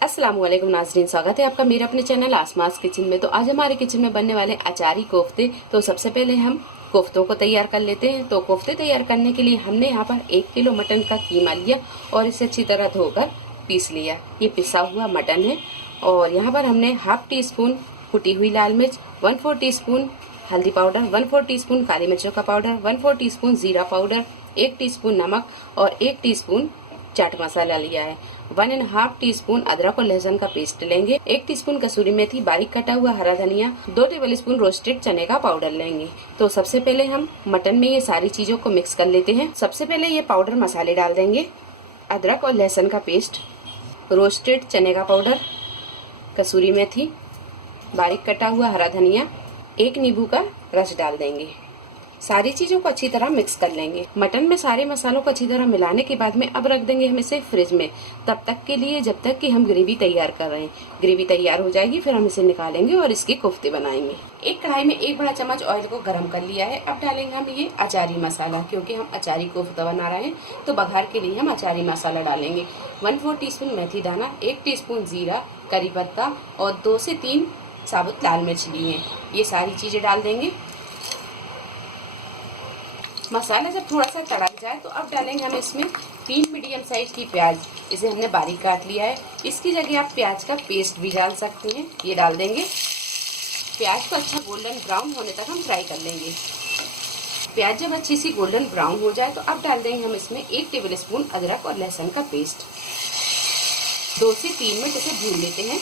अस्सलामुअलैकुम नाज़रीन, स्वागत है आपका मेरा अपने चैनल आसमास किचन में। तो आज हमारे किचन में बनने वाले अचारी कोफ्ते। तो सबसे पहले हम कोफ्तों को तैयार कर लेते हैं। तो कोफ्ते तैयार करने के लिए हमने यहाँ पर 1 किलो मटन का कीमा लिया और इसे अच्छी तरह धोकर पीस लिया। ये पिसा हुआ मटन है। और यहाँ पर हमने हाफ टी स्पून कुटी हुई लाल मिर्च, 1/4 टीस्पून हल्दी पाउडर, 1/4 टीस्पून काली मिर्चों का पाउडर, 1/4 टीस्पून जीरा पाउडर, 1 टीस्पून नमक और 1 टीस्पून चाट मसाला लिया है। 1.5 टीस्पून अदरक और लहसुन का पेस्ट लेंगे। 1 टीस्पून कसूरी मेथी, बारीक कटा हुआ हरा धनिया, 2 टेबलस्पून रोस्टेड चने का पाउडर लेंगे। तो सबसे पहले हम मटन में ये सारी चीजों को मिक्स कर लेते हैं। सबसे पहले ये पाउडर मसाले डाल देंगे। अदरक और लहसुन का पेस्ट, रोस्टेड चने का पाउडर, कसूरी मेथी, बारीक कटा हुआ हरा धनिया, 1 नींबू का रस डाल देंगे। सारी चीजों को अच्छी तरह मिक्स कर लेंगे। मटन में सारे मसालों को अच्छी तरह मिलाने के बाद में अब रख देंगे हम इसे फ्रिज में तब तक के लिए जब तक कि हम ग्रेवी तैयार कर रहे हैं। ग्रेवी तैयार हो जाएगी फिर हम इसे निकालेंगे और इसके कोफ्ते बनाएंगे। एक कढ़ाई में 1 बड़ा चम्मच ऑयल को गर्म कर लिया है। अब डालेंगे हम ये अचारी मसाला, क्योंकि हम अचारी कोफ्ता बना रहे हैं तो बघार के लिए हम अचारी मसाला डालेंगे। 1/4 टीस्पून मेथी दाना, 1 टीस्पून जीरा, करी पत्ता और 2 से 3 साबुत लाल मिर्च लिए हैं। ये सारी चीजें डाल देंगे। मसाला जब थोड़ा सा तड़क जाए तो अब डालेंगे हम इसमें 3 मीडियम साइज की प्याज। इसे हमने बारीक काट लिया है। इसकी जगह आप प्याज का पेस्ट भी डाल सकते हैं। ये डाल देंगे। प्याज को अच्छा गोल्डन ब्राउन होने तक हम फ्राई कर लेंगे। प्याज जब अच्छी सी गोल्डन ब्राउन हो जाए तो अब डाल देंगे हम इसमें 1 टेबलस्पून अदरक और लहसुन का पेस्ट। 2 से 3 मिनट इसे भून लेते हैं।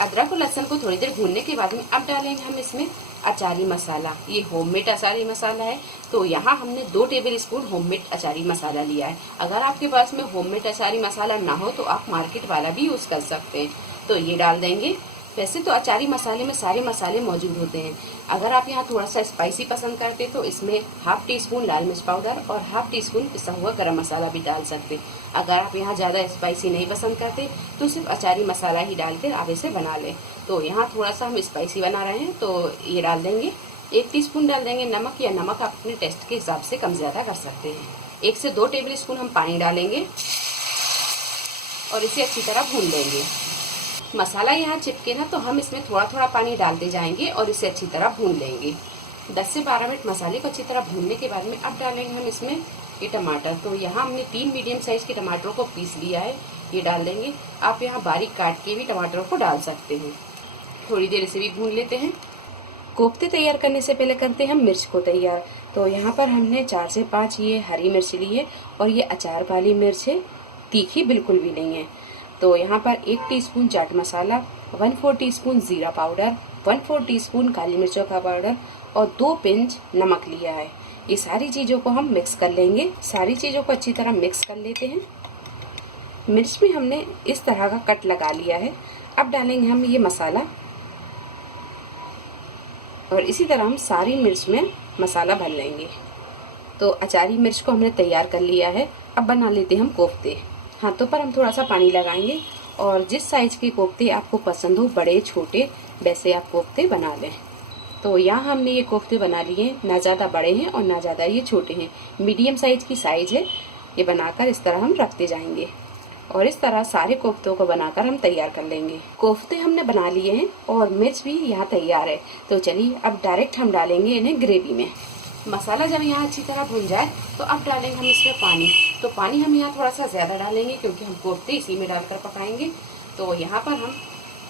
अदरक और लहसुन को थोड़ी देर भूनने के बाद में अब डालेंगे हम इसमें अचारी मसाला। ये होममेड अचारी मसाला है। तो यहाँ हमने 2 टेबलस्पून होममेड अचारी मसाला लिया है। अगर आपके पास में होममेड अचारी मसाला ना हो तो आप मार्केट वाला भी यूज़ कर सकते हैं। तो ये डाल देंगे। वैसे तो अचारी मसाले में सारे मसाले मौजूद होते हैं। अगर आप यहाँ थोड़ा सा स्पाइसी पसंद करते तो इसमें हाफ टीस्पून लाल मिर्च पाउडर और हाफ टीस्पून पिसा हुआ गरम मसाला भी डाल सकते। अगर आप यहाँ ज़्यादा स्पाइसी नहीं पसंद करते तो सिर्फ अचारी मसाला ही डालकर आप इसे बना लें। तो यहाँ थोड़ा सा हम स्पाइसी बना रहे हैं तो ये डाल देंगे। 1 टीस्पून डाल देंगे नमक, या नमक आप अपने टेस्ट के हिसाब से कम ज़्यादा कर सकते हैं। 1 से 2 टेबल स्पून हम पानी डालेंगे और इसे अच्छी तरह भून लेंगे। मसाला यहाँ चिपके ना तो हम इसमें थोड़ा थोड़ा पानी डालते जाएंगे और इसे अच्छी तरह भून लेंगे। 10 से 12 मिनट मसाले को अच्छी तरह भूनने के बाद में अब डालेंगे हम इसमें ये टमाटर। तो यहाँ हमने 3 मीडियम साइज के टमाटरों को पीस लिया है। ये डाल देंगे। आप यहाँ बारीक काट के भी टमाटरों को डाल सकते हैं। थोड़ी देर इसे भी भून लेते हैं। कोफ्ते तैयार करने से पहले करते हैं हम मिर्च को तैयार। तो यहाँ पर हमने 4 से 5 ये हरी मिर्च ली है और ये अचार वाली मिर्च है, तीखी बिल्कुल भी नहीं है। तो यहाँ पर 1 टीस्पून चाट मसाला, 1/4 टीस्पून जीरा पाउडर, 1/4 टीस्पून काली मिर्चों का पाउडर और 2 पिंच नमक लिया है। ये सारी चीज़ों को हम मिक्स कर लेंगे। सारी चीज़ों को अच्छी तरह मिक्स कर लेते हैं। मिर्च में हमने इस तरह का कट लगा लिया है। अब डालेंगे हम ये मसाला और इसी तरह हम सारी मिर्च में मसाला भर लेंगे। तो अचारी मिर्च को हमने तैयार कर लिया है। अब बना लेते हैं हम कोफ्ते। हाथों पर हम थोड़ा सा पानी लगाएंगे और जिस साइज के कोफ्ते आपको पसंद हो, बड़े छोटे, वैसे आप कोफ्ते बना लें। तो यहाँ हमने ये कोफ्ते बना लिए हैं। ना ज़्यादा बड़े हैं और ना ज़्यादा ये छोटे हैं, मीडियम साइज की साइज है। ये बनाकर इस तरह हम रखते जाएंगे और इस तरह सारे कोफ्तों को बनाकर हम तैयार कर लेंगे। कोफ्ते हमने बना लिए हैं और मिर्च भी यहाँ तैयार है। तो चलिए अब डायरेक्ट हम डालेंगे इन्हें ग्रेवी में। मसाला जब यहाँ अच्छी तरह भुन जाए तो अब डालेंगे हम इसमें पानी। तो पानी हम यहाँ थोड़ा सा ज़्यादा डालेंगे क्योंकि हम कोफ्ते इसी में डालकर पकाएंगे। तो यहाँ पर हम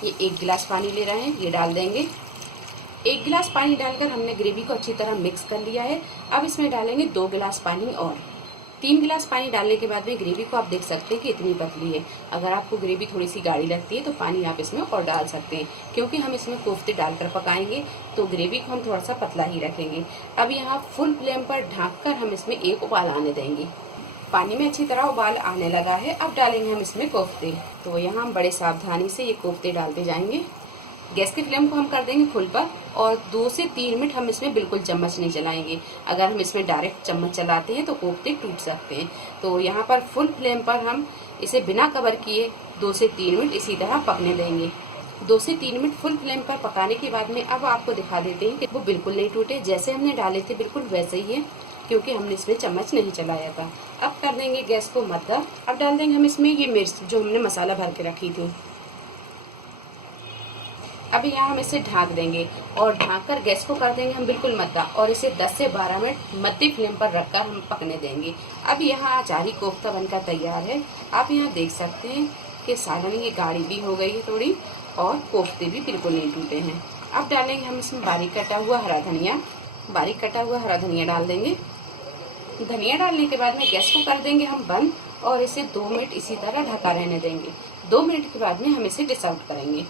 ये 1 गिलास पानी ले रहे हैं, ये डाल देंगे। 1 गिलास पानी डालकर हमने ग्रेवी को अच्छी तरह मिक्स कर लिया है। अब इसमें डालेंगे 2 गिलास पानी और। 3 गिलास पानी डालने के बाद में ग्रेवी को आप देख सकते हैं कि इतनी पतली है। अगर आपको ग्रेवी थोड़ी सी गाढ़ी लगती है तो पानी आप इसमें और डाल सकते हैं, क्योंकि हम इसमें कोफ्ते डालकर पकाएंगे तो ग्रेवी को हम थोड़ा सा पतला ही रखेंगे। अब यहाँ फुल फ्लेम पर ढककर हम इसमें 1 उबाल आने देंगे। पानी में अच्छी तरह उबाल आने लगा है। अब डालेंगे हम इसमें कोफ्ते। तो यहाँ हम बड़े सावधानी से ये कोफ्ते डालते जाएंगे। गैस की फ्लेम को हम कर देंगे फुल पर और 2 से 3 मिनट हम इसमें बिल्कुल चम्मच नहीं चलाएंगे। अगर हम इसमें डायरेक्ट चम्मच चलाते हैं तो कोफ्ते टूट सकते हैं। तो यहाँ पर फुल फ्लेम पर हम इसे बिना कवर किए 2 से 3 मिनट इसी तरह पकने देंगे। 2 से 3 मिनट फुल फ्लेम पर पकाने के बाद में अब आपको दिखा देते हैं कि वो बिल्कुल नहीं टूटे, जैसे हमने डाले थे बिल्कुल वैसे ही है। क्योंकि हमने इसमें चम्मच नहीं चलाया था। अब कर देंगे गैस को मद्दा। अब डाल देंगे हम इसमें ये मिर्च जो हमने मसाला भर के रखी थी। अब यहाँ हम इसे ढाँक देंगे और ढाँक कर गैस को कर देंगे हम बिल्कुल मद्दा और इसे 10 से 12 मिनट मध्य फ्लेम पर रखकर हम पकने देंगे। अब यहाँ अचारी कोफ्ता बनकर तैयार है। आप यहाँ देख सकते हैं कि सालन ये गाढ़ी भी हो गई है थोड़ी और कोफ्ते भी बिल्कुल नहीं टूटे हैं। अब डालेंगे हम इसमें बारीक कटा हुआ हरा धनिया। बारीक कटा हुआ हरा धनिया डाल देंगे। धनिया डालने के बाद में गैस को कर देंगे हम बंद और इसे 2 मिनट इसी तरह ढका रहने देंगे। 2 मिनट के बाद में हम इसे डिश आउट करेंगे।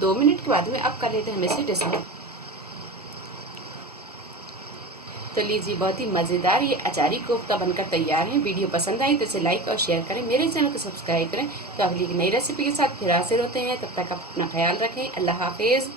2 मिनट के बाद में अब कर लेते हैं हम इसे डिश आउट। तो लीजिए, बहुत ही मज़ेदार ये अचारी कोफ्ता बनकर तैयार है। वीडियो पसंद आई तो इसे लाइक और शेयर करें, मेरे चैनल को सब्सक्राइब करें। तो अगली नई रेसिपी के साथ फिर हाजिर होते हैं। तब तक आप अपना ख्याल रखें। अल्लाह हाफिज़।